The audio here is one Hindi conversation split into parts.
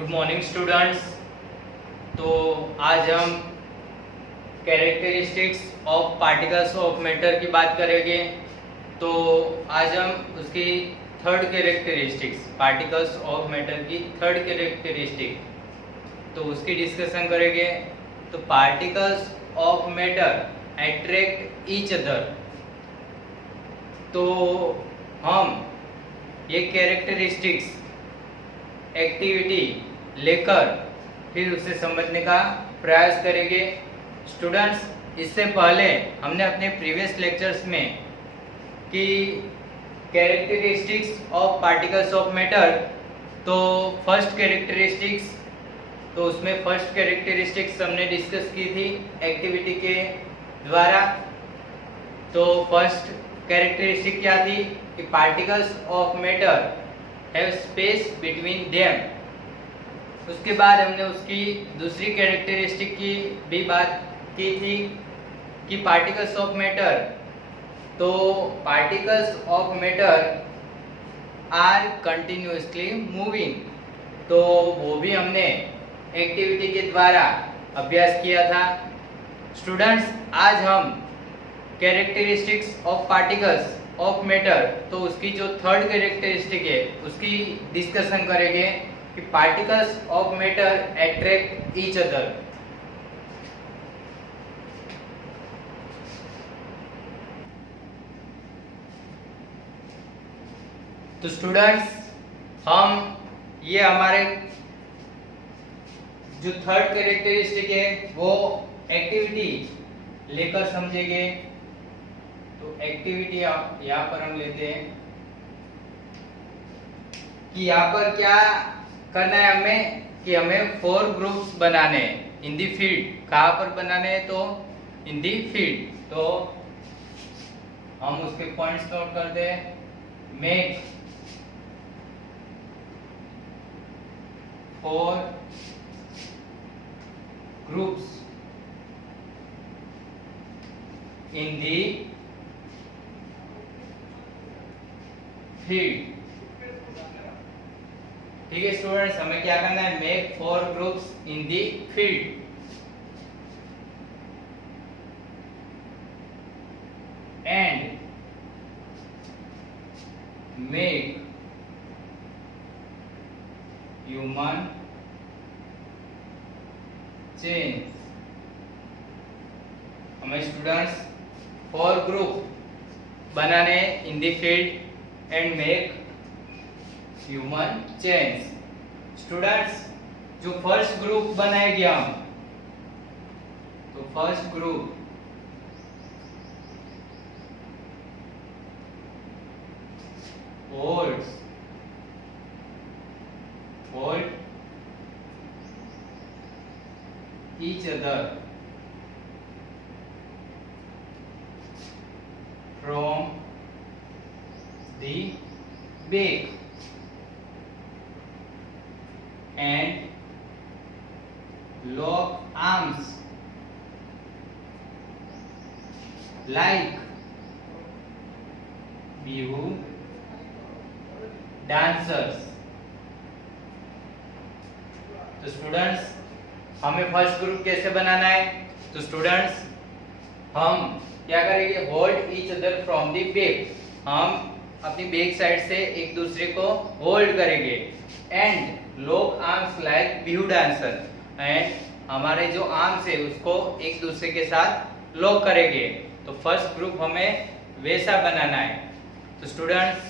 Good morning students. तो आज हम characteristics of particles of matter की बात करेंगे। तो आज हम उसकी third characteristics, particles of matter की थर्ड कैरेक्टरिस्टिक, तो उसकी डिस्कशन करेंगे। तो particles of matter attract each other. तो हम ये कैरेक्टरिस्टिक्स एक्टिविटी लेकर फिर उसे समझने का प्रयास करेंगे। स्टूडेंट्स, इससे पहले हमने अपने प्रीवियस लेक्चर्स में कि characteristics of particles of matter, तो फर्स्ट कैरेक्टरिस्टिक्स, तो उसमें फर्स्ट कैरेक्टरिस्टिक्स हमने डिस्कस की थी एक्टिविटी के द्वारा। तो फर्स्ट कैरेक्टरिस्टिक क्या थी कि particles of matter have space between them. उसके बाद हमने उसकी दूसरी कैरेक्टरिस्टिक की भी बात की थी कि पार्टिकल्स ऑफ मैटर, तो particles of matter are continuously moving, तो वो भी हमने एक्टिविटी के द्वारा अभ्यास किया था। स्टूडेंट्स, आज हम characteristics of particles of matter, तो उसकी जो थर्ड कैरेक्टरिस्टिक है उसकी डिस्कशन करेंगे कि particles of matter attract each other. तो स्टूडेंट्स, हम ये हमारे जो थर्ड कैरेक्टरिस्टिक है वो एक्टिविटी लेकर समझेंगे। तो एक्टिविटी यहाँ पर हम लेते हैं कि यहाँ पर क्या करना है हमें कि हमें 4 ग्रुप्स बनाने हैं इन दी फील्ड। कहाँ पर बनाने हैं? तो इन दी फील्ड। तो हम उसके पॉइंट्स नोट करते हैं। Make 4 groups in the field. ठीक है स्टूडेंट्स, हमें क्या करना है? Make 4 groups in the field. And make human change. हमें स्टूडेंट्स 4 ग्रुप बनाने in the field and make human change. Students, जो फर्स्ट ग्रुप बनाएंगे हम, तो first group hold each other from the back and lock arms like bihu dancers। तो स्टूडेंट्स, हमें फर्स्ट ग्रुप कैसे बनाना है? तो स्टूडेंट्स, हम क्या करेंगे? Hold each other from the back. हम अपनी बैक साइड से एक दूसरे को होल्ड करेंगे। And lock arms like Bihu dancer, and हमारे जो आर्म्स है उसको एक दूसरे के साथ लॉक करेंगे। तो फर्स्ट ग्रुप हमें वैसा बनाना है। तो स्टूडेंट्स,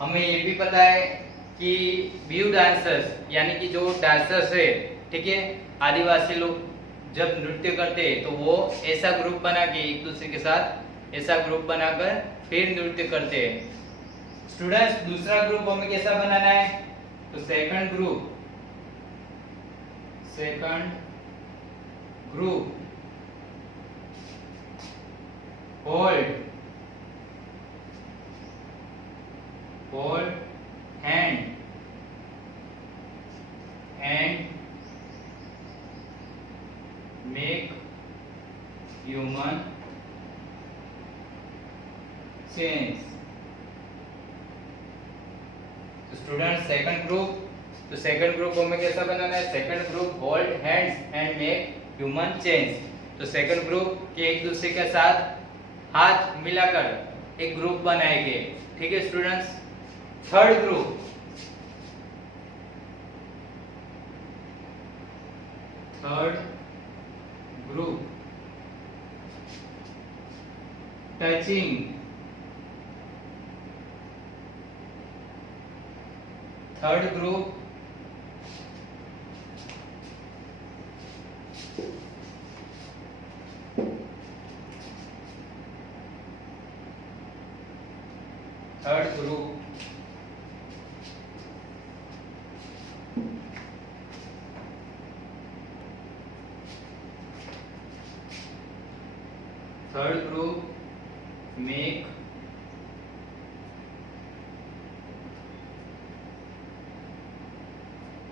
हमें ये भी पता है कि बिहू डांसर्स यानी कि जो डांसर्स है, ठीक है, आदिवासी लोग जब नृत्य करते हैं तो वो ऐसा ग्रुप बना के एक दूसरे के साथ ऐसा ग्रुप बनाकर फिर नृत्य करते हैं। स्टूडेंट्स, दूसरा ग्रुप हमें कैसा बनाना है? तो second group hold hand and make human change। तो स्टूडेंट, सेकंड ग्रुप तो सेकंड ग्रुप हमें कैसा बनाना है? Second group hold hands and make human change. तो सेकंड ग्रुप के एक दूसरे के साथ हाथ मिलाकर एक ग्रुप बनाएंगे। ठीक है students. Third group, touching. Third group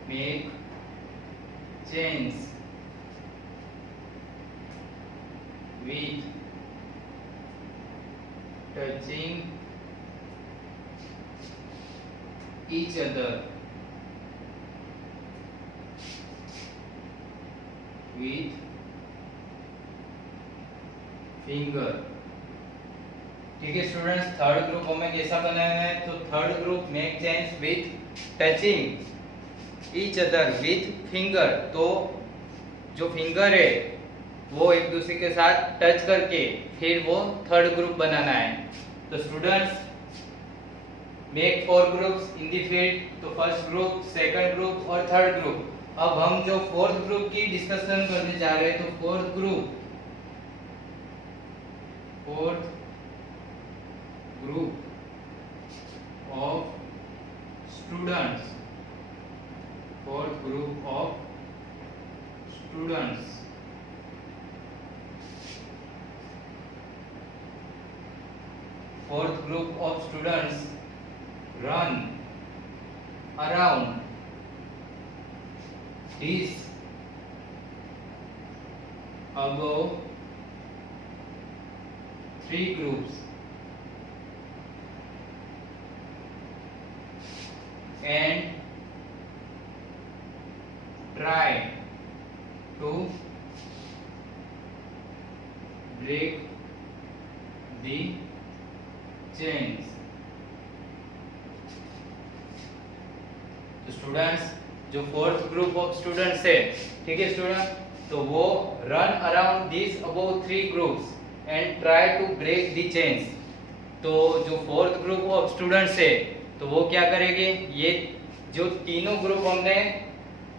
make change with touching each other with finger। ठीक है स्टूडेंट्स। थर्ड ग्रुप हमें कैसा बनाना है? तो third group make change with touching each other with finger. तो जो फिंगर है वो एक दूसरे के साथ टच करके फिर वो थर्ड ग्रुप बनाना है। तो students make 4 groups in the field. तो फर्स्ट ग्रुप, सेकंड ग्रुप और थर्ड ग्रुप। अब हम जो फोर्थ ग्रुप की डिस्कशन करने जा रहे हैं, तो fourth group of students, fourth group of students, fourth group of students run around this above 3 groups and try to break the chains। तो स्टूडेंट्स जो फोर्थ ग्रुप ऑफ स्टूडेंट्स है, ठीक है स्टूडेंट, तो वो run around this about 3 groups and try to break the chains. तो जो फोर्थ ग्रुप ऑफ स्टूडेंट्स है तो वो क्या करेंगे? ये जो तीनों ग्रुप हमने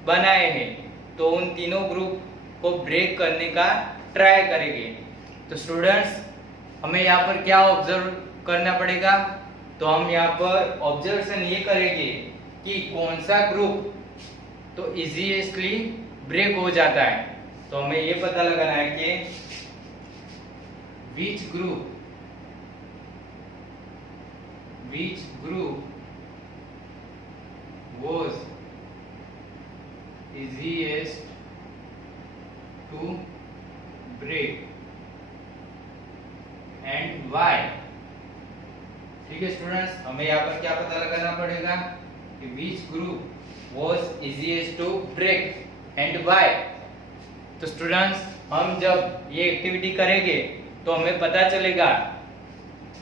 बनाए हैं तो उन तीनों ग्रुप को ब्रेक करने का ट्राई करेंगे। तो स्टूडेंट्स हमें यहाँ पर क्या ऑब्जर्व करना पड़ेगा? तो हम यहाँ पर ऑब्जर्वेशन ये करेंगे कि कौन सा ग्रुप तो इजीएस्टली ब्रेक हो जाता है। तो हमें ये पता लगाना है कि which group was easiest to break and why। ठीक है स्टूडेंट्स, हमें यहाँ पर क्या पता लगाना पड़ेगा कि which group was easiest to break and why। तो स्टूडेंट्स हम जब ये एक्टिविटी करेंगे तो हमें पता चलेगा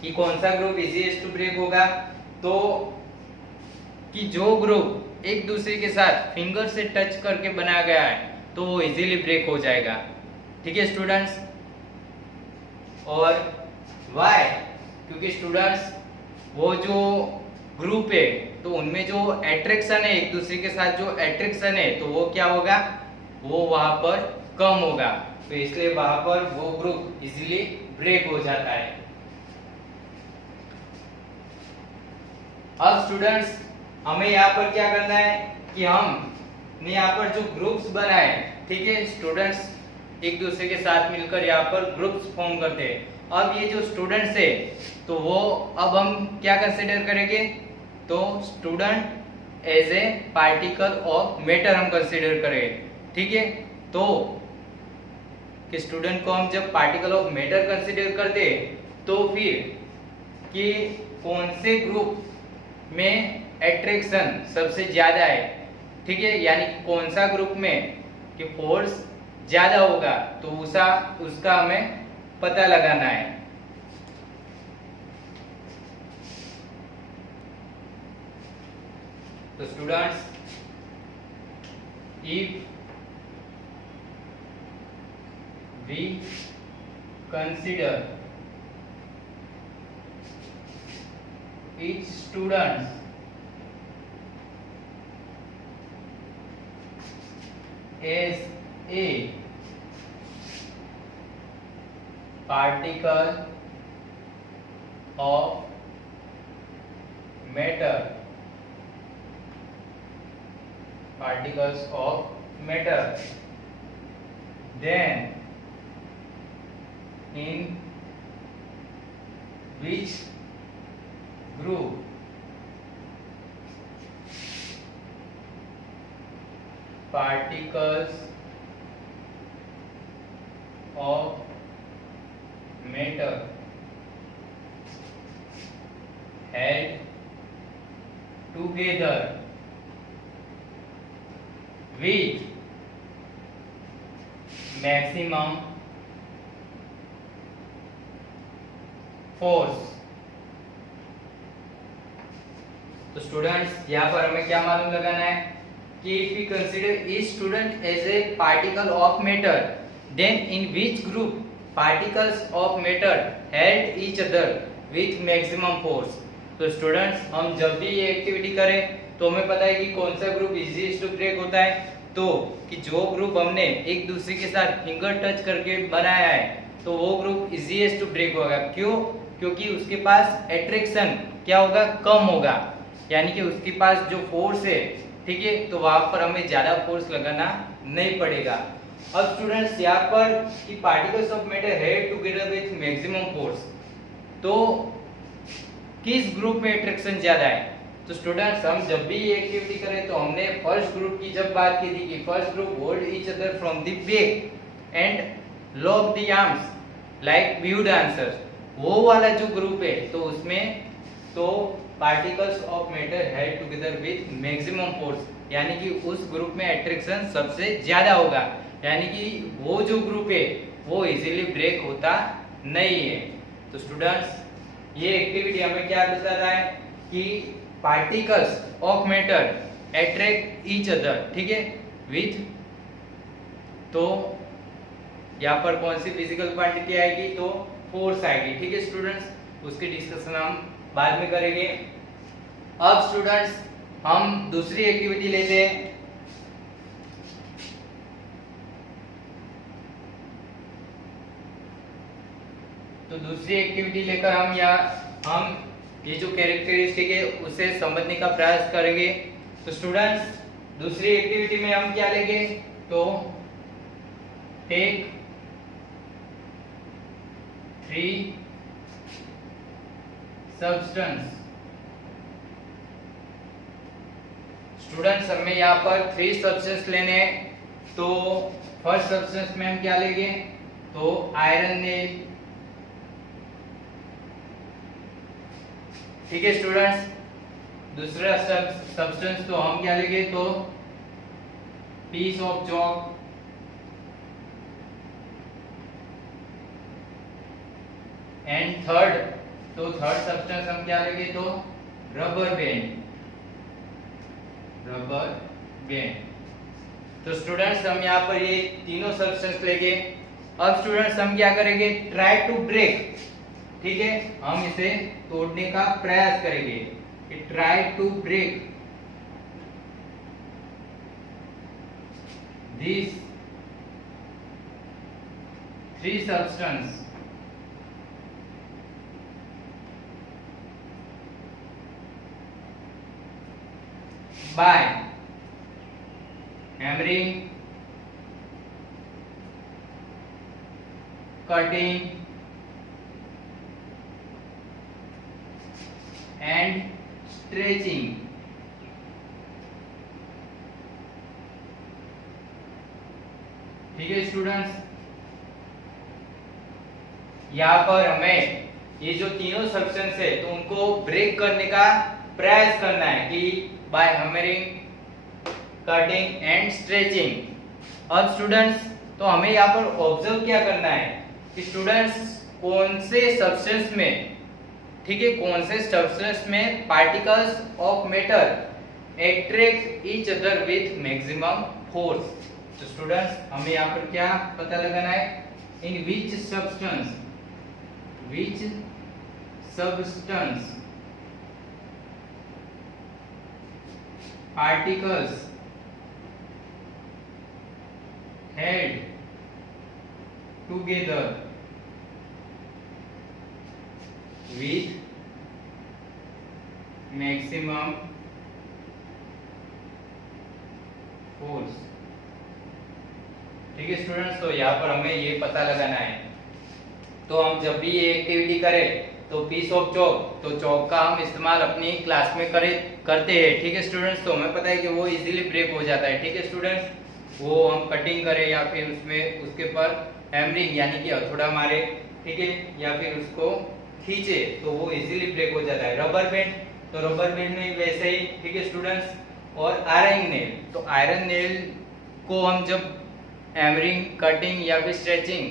कि कौन सा ग्रुप इजीएस्ट टू ब्रेक होगा। तो कि जो ग्रुप एक दूसरे के साथ फिंगर से टच करके बनाया गया है तो वो इजीली ब्रेक हो जाएगा। ठीक है स्टूडेंट्स। और व्हाई? क्योंकि स्टूडेंट्स वो जो ग्रुप है तो उनमें जो अट्रैक्शन है, एक दूसरे के साथ जो अट्रैक्शन है तो वो क्या होगा? वो वहां पर कम होगा। तो इसलिए वहां पर वो ग्रुप इजीली ब्रेक हो जाता है। अब स्टूडेंट्स हमें यहाँ पर क्या करना है कि हमने यहाँ पर जो ग्रुप्स बनाए, ठीक है स्टूडेंट्स, एक दूसरे के साथ मिलकर यहाँ पर ग्रुप्स फॉर्म करते हैं। अब ये जो स्टूडेंट्स है तो वो अब हम क्या कंसीडर करेंगे? तो student as a particle of matter हम कंसीडर करेंगे। ठीक है, तो कि स्टूडेंट को हम जब पार्टिकल ऑफ मैटर कंसीडर करते तो फिर कि कौन से ग्रुप में एट्रैक्शन सबसे ज्यादा है ठीक है, यानी कौन सा ग्रुप में कि फोर्स ज्यादा होगा, तो उसका हमें पता लगाना है। तो students, if we consider each student as a particle of matter, then in which group particles of matter held together with maximum force। तो स्टूडेंट्स, यहाँ पर हमें क्या मालूम लगाना है कि if we consider each student as a particle of matter, then in which group particles of matter held each other with maximum force। तो स्टूडेंट्स, हम जब भी ये एक्टिविटी करें तो हमें पता है कि कौन सा ग्रुप इजीएस्ट टू ब्रेक होता है, तो कि जो ग्रुप हमने एक दूसरे के साथ फिंगर टच करके बनाया है तो वो ग्रुप इजीएस्ट टू ब्रेक होगा। क्यों? क्योंकि उसके पास अट्रैक्शन क्या होगा, कम होगा, यानी कि उसके पास जो फोर्स है, ठीक है, तो वहां पर हमें ज्यादा फोर्स लगाना नहीं पड़ेगा। अब स्टूडेंट्स, यहाँ पर कि particles of matter head together with maximum force, तो किस ग्रुप में अट्रैक्शन ज्यादा है? तो स्टूडेंट्स, हम जब भी ये एक्टिविटी करें तो हमने फर्स्ट ग्रुप की जब बात की थी कि first group hold each other from the back and lock the arms like view dancers, वो वाला जो ग्रुप है तो उसमें तो particles of matter held together with maximum force, यानी कि उस ग्रुप में अट्रैक्शन सबसे ज्यादा होगा, यानी कि वो जो ग्रुप है वो इजीली ब्रेक होता नहीं है। तो स्टूडेंट्स, ये एक्टिविटी हमें क्या बताता है कि particles of matter attract each other, ठीक है, विथ, तो यहाँ पर कौन सी फिजिकल क्वांटिटी आएगी, तो फोर्स आएगी, ठीक है स्टूडेंट्स, उसकी डिस्कशन हम बाद में करेंगे। अब स्टूडेंट्स, हम दूसरी एक्टिविटी लेते हैं। तो दूसरी एक्टिविटी लेकर हम ये जो कैरेक्टरिस्टिक है उसे समझने का प्रयास करेंगे। तो स्टूडेंट्स, दूसरी एक्टिविटी में हम क्या लेंगे, तो टेक 3 सब्सटेंस। स्टूडेंट्स, हमें यहाँ पर 3 सब्सटेंस लेने हैं। तो फर्स्ट सब्सटेंस में हम क्या लेंगे, तो आयरन नेल, ठीक है स्टूडेंट्स। दूसरा सब्सटेंस तो हम क्या लेंगे, तो piece of chalk, and third substance हम क्या लेंगे, तो रबर बैंड। तो स्टूडेंट्स, हम यहाँ पर ये तीनों सब्सटेंस लेंगे। अब स्टूडेंट्स, हम क्या करेंगे, ट्राई टू ब्रेक, ठीक है, हम इसे तोड़ने का प्रयास करेंगे, try to break this 3 substance by hammering, cutting and stretching। ठीक है स्टूडेंट्स, यहाँ पर हमें ये जो तीनों सब्सटेंस है तो उनको ब्रेक करने का प्रयास करना है कि by hammering, cutting and stretching. अब स्टूडेंट्स, तो हमें यहाँ पर ऑब्जर्व क्या करना है कि स्टूडेंट्स कौन से सब्सटेंस में, ठीक है, कौन से सब्सटेंस में particles of matter attract each other with maximum force. तो स्टूडेंट्स हमें यहाँ पर क्या पता लगाना है, in which substance particles held together with maximum force। ठीक है स्टूडेंट्स, तो यहाँ पर हमें ये पता लगाना है। तो हम जब भी ये एक्टिविटी करें तो पीस ऑफ चौक, तो चौक का हम इस्तेमाल अपनी क्लास में करते हैं। ठीक है स्टूडेंट्स, तो हमें पता है कि वो इजीली ब्रेक हो जाता है। ठीक है स्टूडेंट्स, वो हम कटिंग करें या फिर उसमें उसके पर हैमरिंग यानी कि हथौड़ा मारे, ठीक है, या फिर उसको खींचे तो वो इजीली ब्रेक हो जाता है। रबर बैंड, तो रबर बैंड में वैसे ही, ठीक है स्टूडेंट्स। और आयरन नेल, तो आयरन नेल को हम जब हैमरिंग, कटिंग या फिर स्ट्रेचिंग,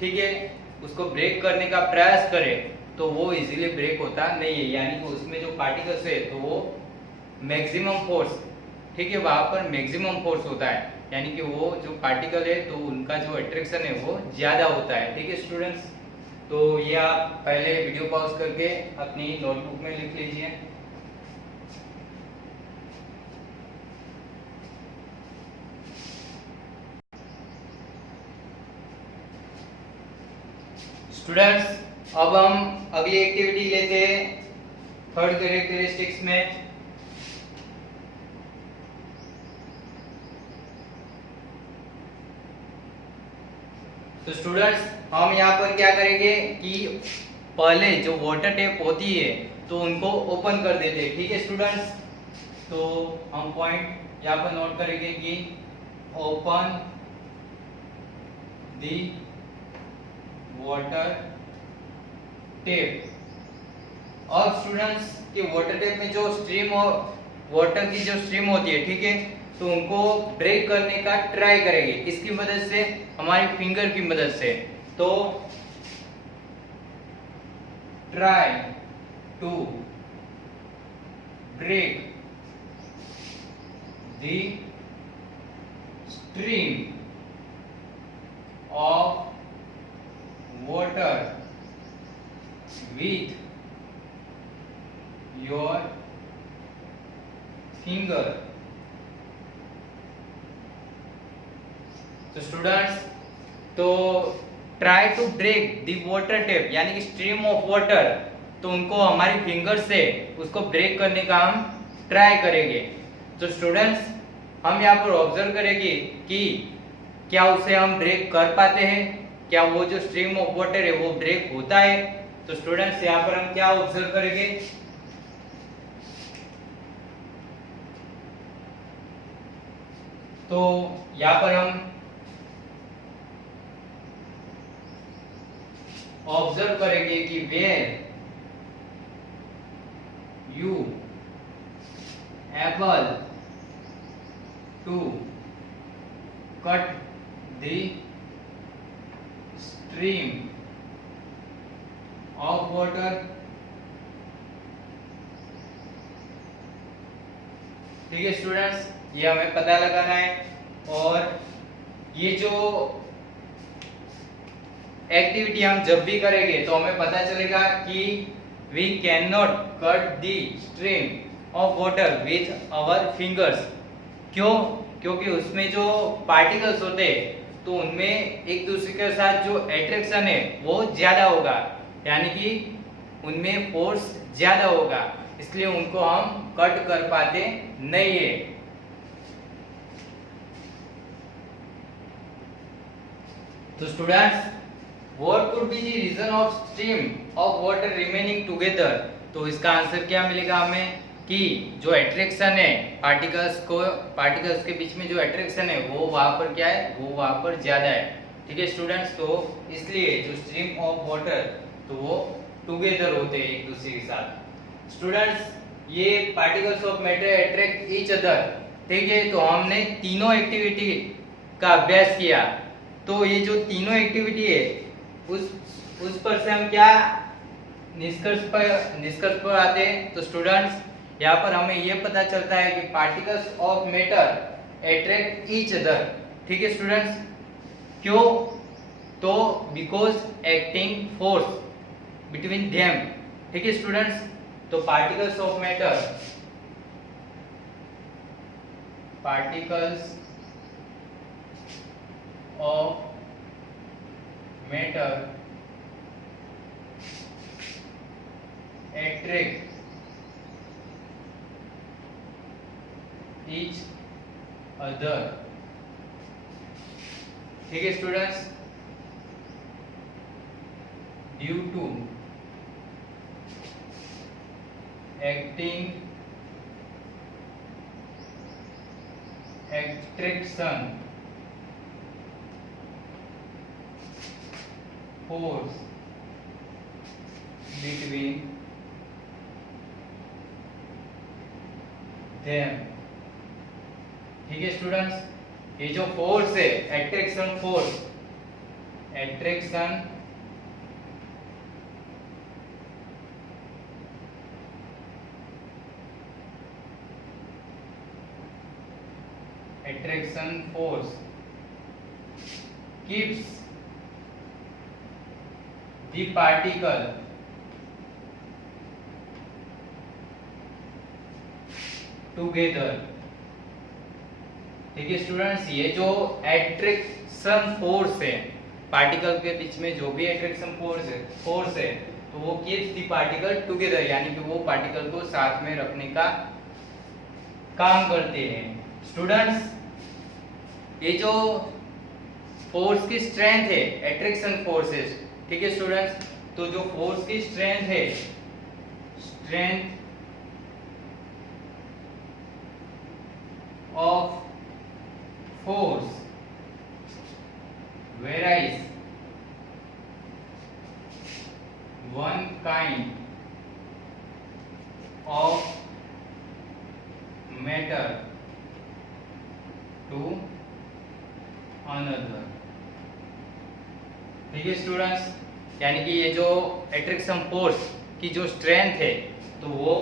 ठीक है, उसको ब्रेक करने का प्रयास करें तो वो इजीली ब्रेक होता नहीं है, यानी कि उसमें जो पार्टिकल्स है तो वो मैक्सिमम फोर्स, ठीक है, वहां पर मैक्सिमम फोर्स होता है, यानी कि वो जो पार्टिकल है तो उनका जो अट्रैक्शन है वो ज्यादा होता है। ठीक है स्टूडेंट्स, तो ये आप पहले वीडियो पॉज करके अपनी नोटबुक में लिख लीजिए। स्टूडेंट्स, अब हम अगली एक्टिविटी लेते हैं थर्ड कैरेक्टरिस्टिक्स में। तो स्टूडेंट्स हम यहाँ पर क्या करेंगे कि पहले जो वाटर टेप होती है तो उनको ओपन कर देते हैं। ठीक है स्टूडेंट्स, तो हम पॉइंट यहाँ पर नोट करेंगे कि ओपन दी वाटर टेप। और स्टूडेंट्स कि वाटर टेप में जो स्ट्रीम और वाटर की जो स्ट्रीम होती है, ठीक है, तो उनको ब्रेक करने का ट्राई करेंगे इसकी मदद से, हमारी फिंगर की मदद से। तो try to break the stream of water with your finger। तो स्टूडेंट्स, तो try to break the water tap यानी कि स्ट्रीम ऑफ वाटर, तो उनको हमारी फिंगर से उसको ब्रेक करने का हम ट्राई करेंगे। तो स्टूडेंट्स हम यहाँ पर ऑब्जर्व करेंगे कि क्या उसे हम ब्रेक कर पाते हैं, क्या वो जो स्ट्रीम ऑफ वाटर है वो ब्रेक होता है। तो स्टूडेंट्स यहाँ पर हम क्या ऑब्जर्व करेंगे, तो यहाँ पर हम ऑब्जर्व करेंगे कि where you able to cut the stream of water, ठीक है स्टूडेंट्स, ये हमें पता लगाना है। और ये जो एक्टिविटी हम जब भी करेंगे तो हमें पता चलेगा कि we cannot cut the stream of water with our fingers। क्यों? क्योंकि उसमें जो पार्टिकल्स होते हैं तो उनमें एक दूसरे के साथ जो अट्रैक्शन है वो ज्यादा होगा, यानी कि उनमें फोर्स ज्यादा होगा, इसलिए उनको हम कट कर पाते नहीं है। तो students, what could be the reason of stream of water remaining together, तो इसका आंसर क्या मिलेगा हमें कि जो अट्रैक्शन है पार्टिकल्स के बीच में जो अट्रैक्शन है वो वहां पर क्या है, वो वहां पर ज्यादा है। ठीक है स्टूडेंट्स, तो इसलिए जो स्ट्रीम ऑफ वाटर तो वो टुगेदर होते हैं एक दूसरे के साथ। स्टूडेंट्स, ये particles of matter attract each other, ठीक है, तो हमने तीनों एक्टिविटी का अभ्यास किया। तो ये जो तीनों एक्टिविटी है उस पर से हम क्या निष्कर्ष पर आते हैं। तो स्टूडेंट्स यहाँ पर हमें ये पता चलता है कि particles of matter attract each other. ठीक है स्टूडेंट्स, क्यों? तो because acting force between them. ठीक है स्टूडेंट्स, तो particles of matter attract each other। ठीक है students, due to acting attraction force between them। ठीक है स्टूडेंट्स, ये जो फोर्स है attraction force, attraction force keeps the particle together। ठीक है स्टूडेंट्स, ये जो एट्रैक्शन फोर्स है पार्टिकल के बीच में, जो भी एट्रैक्शन फोर्स है तो वो कीप्स द पार्टिकल टुगेदर, यानी कि वो पार्टिकल को साथ में रखने का काम करते हैं। स्टूडेंट्स, ये जो फोर्स की स्ट्रेंथ है एट्रैक्शन फोर्सेस, ठीक है स्टूडेंट्स, तो जो फोर्स की स्ट्रेंथ है, strength of force varies one kind of matter to another। ठीक है स्टूडेंट्स, यानी कि ये जो एट्रैक्शन फोर्स की जो स्ट्रेंथ है तो वो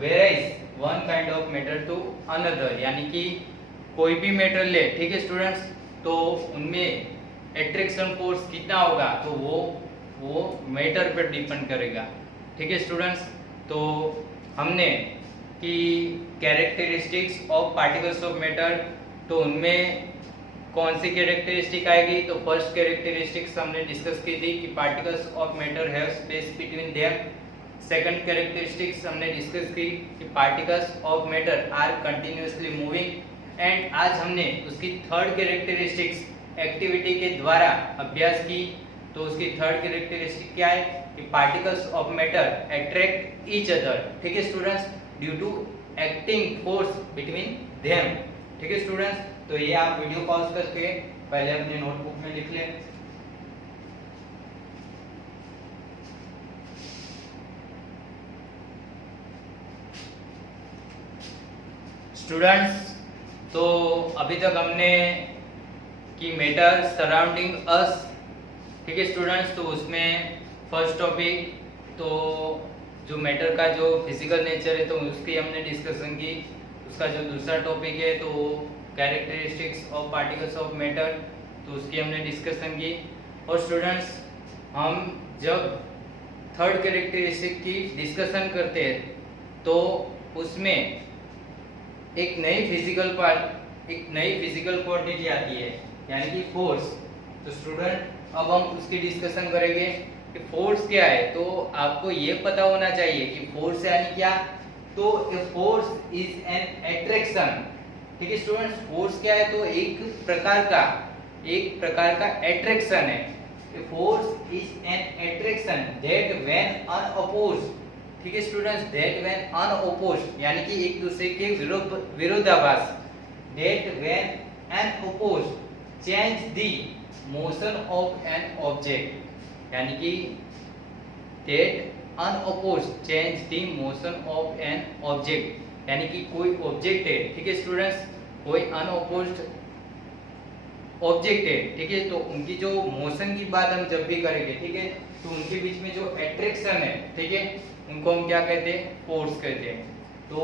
varies one kind of matter to another, यानी कि कोई भी मैटर ले, ठीक है स्टूडेंट्स, तो उनमें एट्रैक्शन फोर्स कितना होगा तो वो मैटर पर डिपेंड करेगा। ठीक है स्टूडेंट्स, तो हमने कि characteristics of particles of matter, तो उनमें कौन सी कैरेक्टरिस्टिक आएगी। तो फर्स्ट कैरेक्टरिस्टिक्स हमने डिस्कस की थी कि particles of matter have space between them. Second characteristics हमने डिस्कस की कि particles of matter are continuously moving. And आज हमने उसकी थर्ड कैरेक्टरिस्टिक्स एक्टिविटी के द्वारा अभ्यास की। तो उसकी थर्ड कैरेक्टरिस्टिक क्या है कि particles of matter attract each other. ठीक है students, due to acting force between them. ठीक है स्टूडेंट्स, तो ये आप वीडियो पॉज करके पहले अपने नोटबुक में लिख लें। स्टूडेंट्स, तो अभी तक हमने कि मैटर सराउंडिंग अस, ठीक है स्टूडेंट्स, तो उसमें फर्स्ट टॉपिक तो जो मैटर का जो फिजिकल नेचर है तो उसकी हमने डिस्कशन की। उसका जो दूसरा टॉपिक है तो characteristics of particles of matter, तो उसकी हमने डिस्कशन की। और स्टूडेंट्स, हम जब थर्ड कैरेक्टरिस्टिक की डिस्कशन करते हैं तो उसमें एक नई फिजिकल क्वांटिटी आती है, यानी कि फोर्स। तो स्टूडेंट, अब हम उसकी डिस्कशन करेंगे कि फोर्स क्या है। तो आपको ये पता होना चाहिए कि फोर्स यानी क्या। तो a force is an attraction. ठीक है स्टूडेंट्स, फोर्स क्या है तो एक प्रकार का अट्रैक्शन है। A force is an attraction that when unopposed, ठीक है स्टूडेंट्स, दैट व्हेन अनअपोज्ड यानी कि एक दूसरे के विरोधाभास, that when unopposed change the motion of an object, यानी कि that unopposed change the motion of an object, यानी कि कोई ऑब्जेक्ट है, ठीक है स्टूडेंट्स, कोई अनअपोज्ड ऑब्जेक्ट है, ठीक है, तो उनकी जो मोशन की बात हम जब भी करेंगे, ठीक है, तो उनके बीच में जो अट्रैक्शन है, ठीक है, उनको हम क्या कहते हैं, फोर्स कहते हैं। तो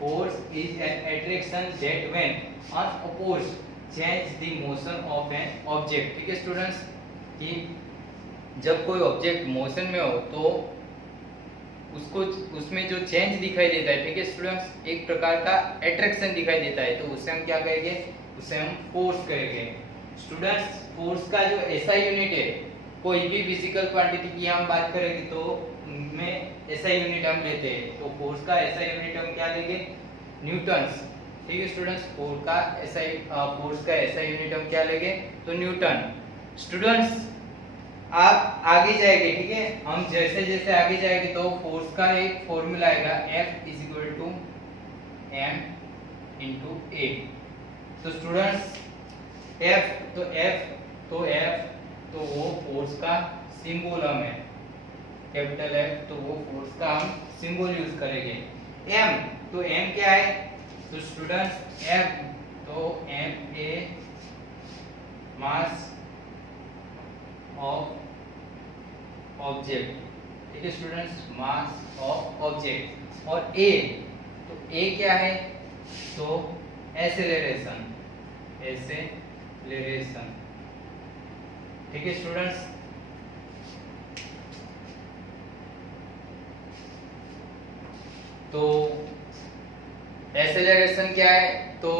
force is an attraction that when unopposed change the motion of an object, ठीक है स्टूडेंट्स, कि जब कोई ऑब्जेक्ट मोशन में हो तो उसको उसमें जो चेंज दिखाई देता है, ठीक है स्टूडेंट्स, एक प्रकार का अट्रैक्शन दिखाई देता है, तो उसे हम क्या कहेंगे, उसे हम फोर्स कहेंगे। स्टूडेंट्स, फोर्स का जो ऐसा यूनिट है, कोई भी फिजिकल क्वांटिटी की हम बात करेंगे तो उनमें ऐसा यूनिट हम लेते हैं, तो फोर्स का ऐसा यूनिट हम क्या लेंगे, न्यूटन्स, ठीक है स्टूडेंट्स, फोर्स का ऐसा यूनिट हम क्या लेंगे, तो न्यूटन। स्टूडेंट्स, आप आगे जाएंगे, ठीक है, हम जैसे जैसे आगे जाएंगे तो फोर्स का एक फॉर्मूला आएगा, F = m × a। तो स्टूडेंट्स, F तो वो फोर्स का सिंबोलम है, कैपिटल F, तो वो फोर्स का हम सिंबल यूज करेंगे। M, तो M क्या है, तो स्टूडेंट्स M, तो M A mass of object, ठीक है स्टूडेंट्स, मास ऑफ ऑब्जेक्ट। और A, तो A क्या है, तो एक्सेलरेशन, ठीक है स्टूडेंट्स। तो एक्सेलरेशन क्या है, तो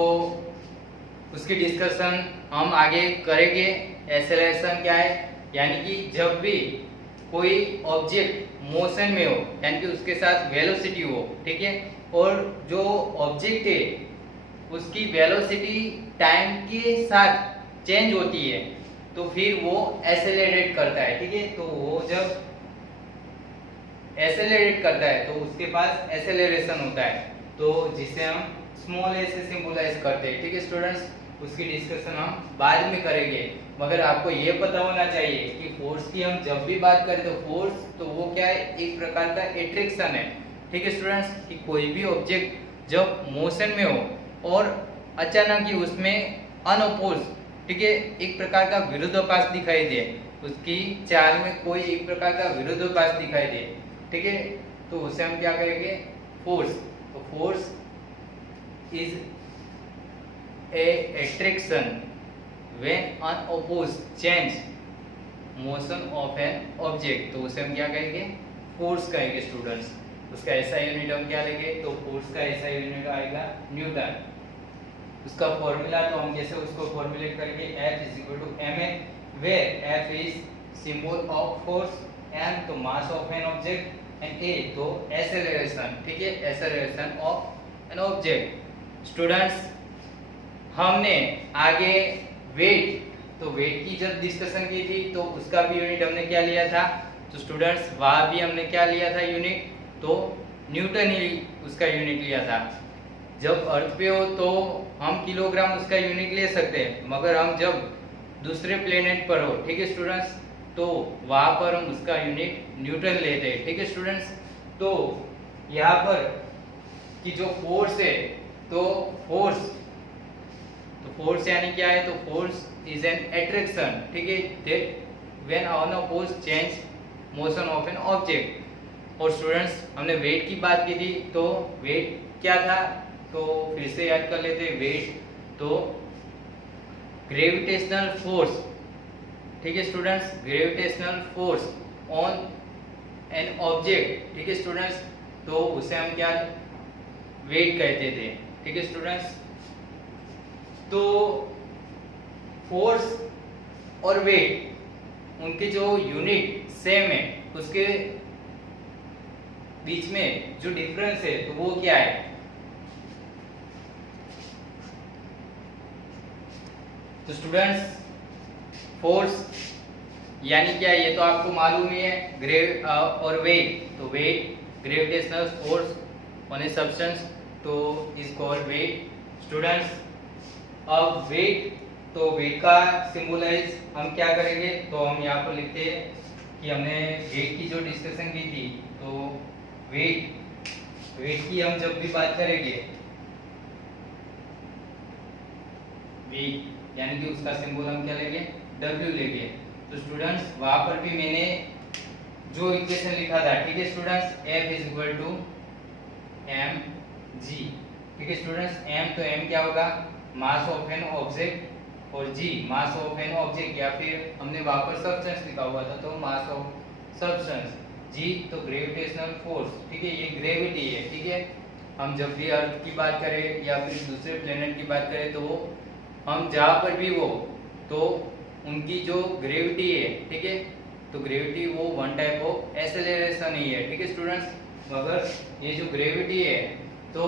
उसकी डिस्कशन हम आगे करेंगे। एक्सेलरेशन क्या है, यानी कि जब भी कोई ऑब्जेक्ट मोशन में हो, यानी कि उसके साथ वेलोसिटी हो, ठीक है, और जो ऑब्जेक्ट है उसकी वेलोसिटी टाइम के साथ चेंज होती है, तो फिर वो एक्सेलरेट करता है, ठीक है, तो वो जब एक्सेलरेट करता है तो उसके पास एक्सेलरेशन होता है, तो जिसे हम स्मॉल ए से सिंबलाइज करते हैं, ठीक है स्टूडेंट्स, उसकी डिस्कशन हम बाद में करेंगे। मगर आपको ये पता होना चाहिए कि फोर्स की हम जब भी बात करें तो फोर्स, तो वो क्या है, एक प्रकार का एट्रैक्शन है, ठीक है स्टूडेंट्स, कि कोई भी ऑब्जेक्ट जब मोशन में हो और अचानक ही उसमें अनअपोज, ठीक है, एक प्रकार का विरोधाभास दिखाई दे, उसकी चाल में कोई एक प्रकार का विरोधाभास दिखाई दे, ठीक है, तो उसे हम क्या कहेंगे, फोर्स। तो force is a attraction when unopposed change motion of an object, तो उसे हम क्या कहेंगे, फोर्स कहेंगे स्टूडेंट्स। उसका ऐसा यूनिट हम क्या लेंगे, तो फोर्स का ऐसा यूनिट आएगा न्यूटन। उसका फॉर्मूला, तो हम जैसे उसको फॉर्मुलेट करेंगे, F = ma, where F is symbol of force, m तो mass of an object, and a तो acceleration, ठीक है, acceleration of an object। Students, हमने आगे वेट, तो वेट की जब डिस्कशन की थी तो उसका भी यूनिट हमने क्या लिया था, तो स्टूडेंट्स वहाँ भी हमने क्या लिया था यूनिट, तो न्यूटन ही उसका यूनिट लिया था। जब अर्थ पे हो तो हम किलोग्राम उसका यूनिट ले सकते हैं, मगर हम जब दूसरे प्लेनेट पर हो, ठीक है स्टूडेंट्स, तो वहाँ पर हम उसका यूनिट न्यूटन लेते हैं, ठीक है स्टूडेंट्स। तो यहाँ पर की जो फोर्स है, तो फोर्स यानी क्या है, तो फोर्स इज एन अट्रैक्शन, ठीक है, that when unopposed change motion of an object. और स्टूडेंट्स, हमने वेट की बात की थी, तो वेट क्या था, तो फिर से याद कर लेते हैं, वेट तो ग्रेविटेशनल फोर्स, ठीक है students, gravitational force on an object, ठीक है स्टूडेंट्स, तो उसे हम क्या वेट कहते थे, ठीक है स्टूडेंट्स। तो फोर्स और वेट, उनके जो यूनिट सेम है, उसके बीच में जो डिफरेंस है, तो वो क्या है, तो स्टूडेंट्स फोर्स यानी क्या है, ये तो आपको मालूम ही है, और वेट, तो weight gravitational force on a substance, तो इज कॉल्ड वेट। स्टूडेंट्स, अब वेट, तो वेट का सिंबलाइज हम क्या करेंगे, तो हम यहाँ पर लिखते हैं कि हमने वेट की जो डिस्कशन की थी, तो वेट वेट की हम जब भी बात करेंगे, वेट यानी कि उसका सिंबल हम क्या लेंगे, W लेंगे। तो स्टूडेंट्स वहां पर भी मैंने जो इक्वेशन लिखा था, ठीक है students, F is equal to mg, ठीक है स्टूडेंट्स। m तो m क्या होगा, मास ऑफ एन ऑब्जेक्ट, और g mass of an object, या फिर हमने वहां पर सब्सटेंस लिखा हुआ था तो मास ऑफ सब्सटेंस, g तो ग्रेविटेशनल फोर्स, ठीक है, ये ग्रेविटी है, ठीक है। हम जब भी अर्थ की बात करें या फिर दूसरे प्लेनेट की बात करें तो हम जहाँ पर भी हो तो उनकी जो ग्रेविटी है, ठीक है, तो ग्रेविटी वो वन टाइप ऑफ एक्सेलरेशन ही है, ठीक है स्टूडेंट्स। मगर ये जो ग्रेविटी है तो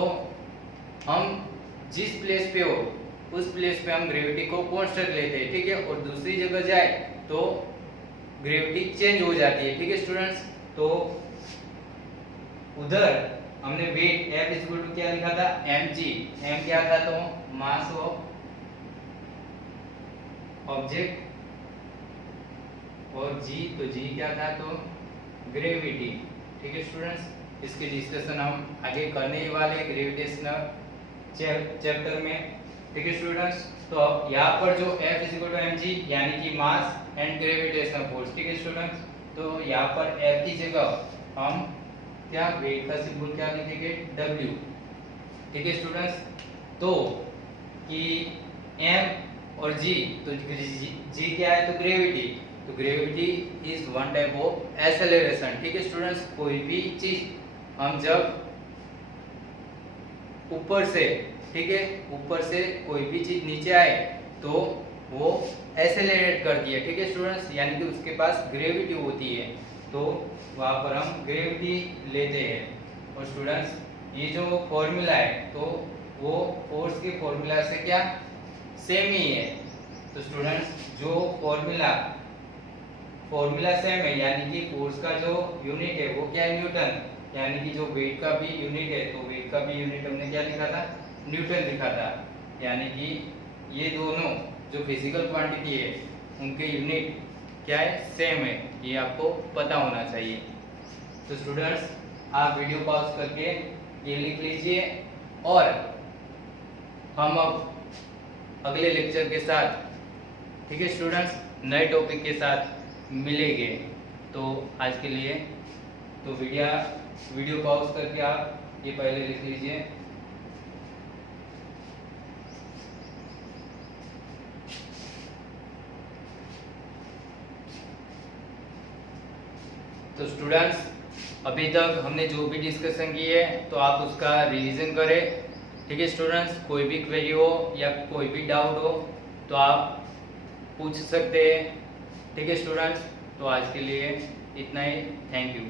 हम जिस प्लेस पे हो उस प्लेस पे हम ग्रेविटी को कांस्टेंट लेते हैं, ठीक है, और दूसरी जगह जाए तो ग्रेविटी चेंज हो जाती है, ठीक है स्टूडेंट्स। तो उधर हमने weight F is equal to क्या लिखा था, mg, m क्या था, तो मास ऑफ ऑब्जेक्ट, और g तो g क्या था, तो ग्रेविटी, ठीक है स्टूडेंट्स। इसके डिस्कशन हम आगे करने ही वाले ग्रेविटेशनल चैप्टर में, ठीक है स्टूडेंट्स। तो अब यहाँ पर जो F is equal to mg यानी कि मास एंड ग्रेविटेशनल फोर्स, ठीक है स्टूडेंट्स। तो यहाँ पर F की जगह हम क्या वेट का सिंबल क्या लिखेंगे, W, ठीक है स्टूडेंट्स। तो कि m और g, तो g क्या है, तो ग्रेविटी, तो gravity is one type of acceleration, ठीक है स्टूडेंट्स। कोई भी चीज हम जब ऊपर से, ठीक है, ऊपर से कोई भी चीज नीचे आए तो वो एक्सेलरेट करती है, ठीक है स्टूडेंट्स, यानी कि उसके पास ग्रेविटी होती है, तो वहां पर हम ग्रेविटी लेते हैं। और स्टूडेंट्स ये जो फॉर्मूला है तो वो फोर्स के फॉर्मूला से क्या सेम ही है। तो स्टूडेंट्स जो फॉर्मूला सेम है, यानी कि फोर्स का जो यूनिट है वो क्या है, न्यूटन, यानी कि जो वेट का भी यूनिट है तो वेट का भी यूनिट हमने क्या लिखा था, न्यूटन लिखा था। यानी कि ये दोनों जो फिजिकल क्वांटिटी है उनके यूनिट क्या है, सेम है, ये आपको पता होना चाहिए। तो स्टूडेंट्स आप वीडियो पॉज करके ये लिख लीजिए, और हम अब अगले लेक्चर के साथ, ठीक है स्टूडेंट्स, नए टॉपिक के साथ मिलेंगे। तो आज के लिए तो वीडियो पॉज करके आप ये पहले लिख लीजिए। तो स्टूडेंट्स अभी तक हमने जो भी डिस्कशन की है तो आप उसका रिवीजन करें, ठीक है स्टूडेंट्स। कोई भी क्वेरी हो या कोई भी डाउट हो तो आप पूछ सकते हैं, ठीक है स्टूडेंट्स। तो आज के लिए इतना ही, थैंक यू।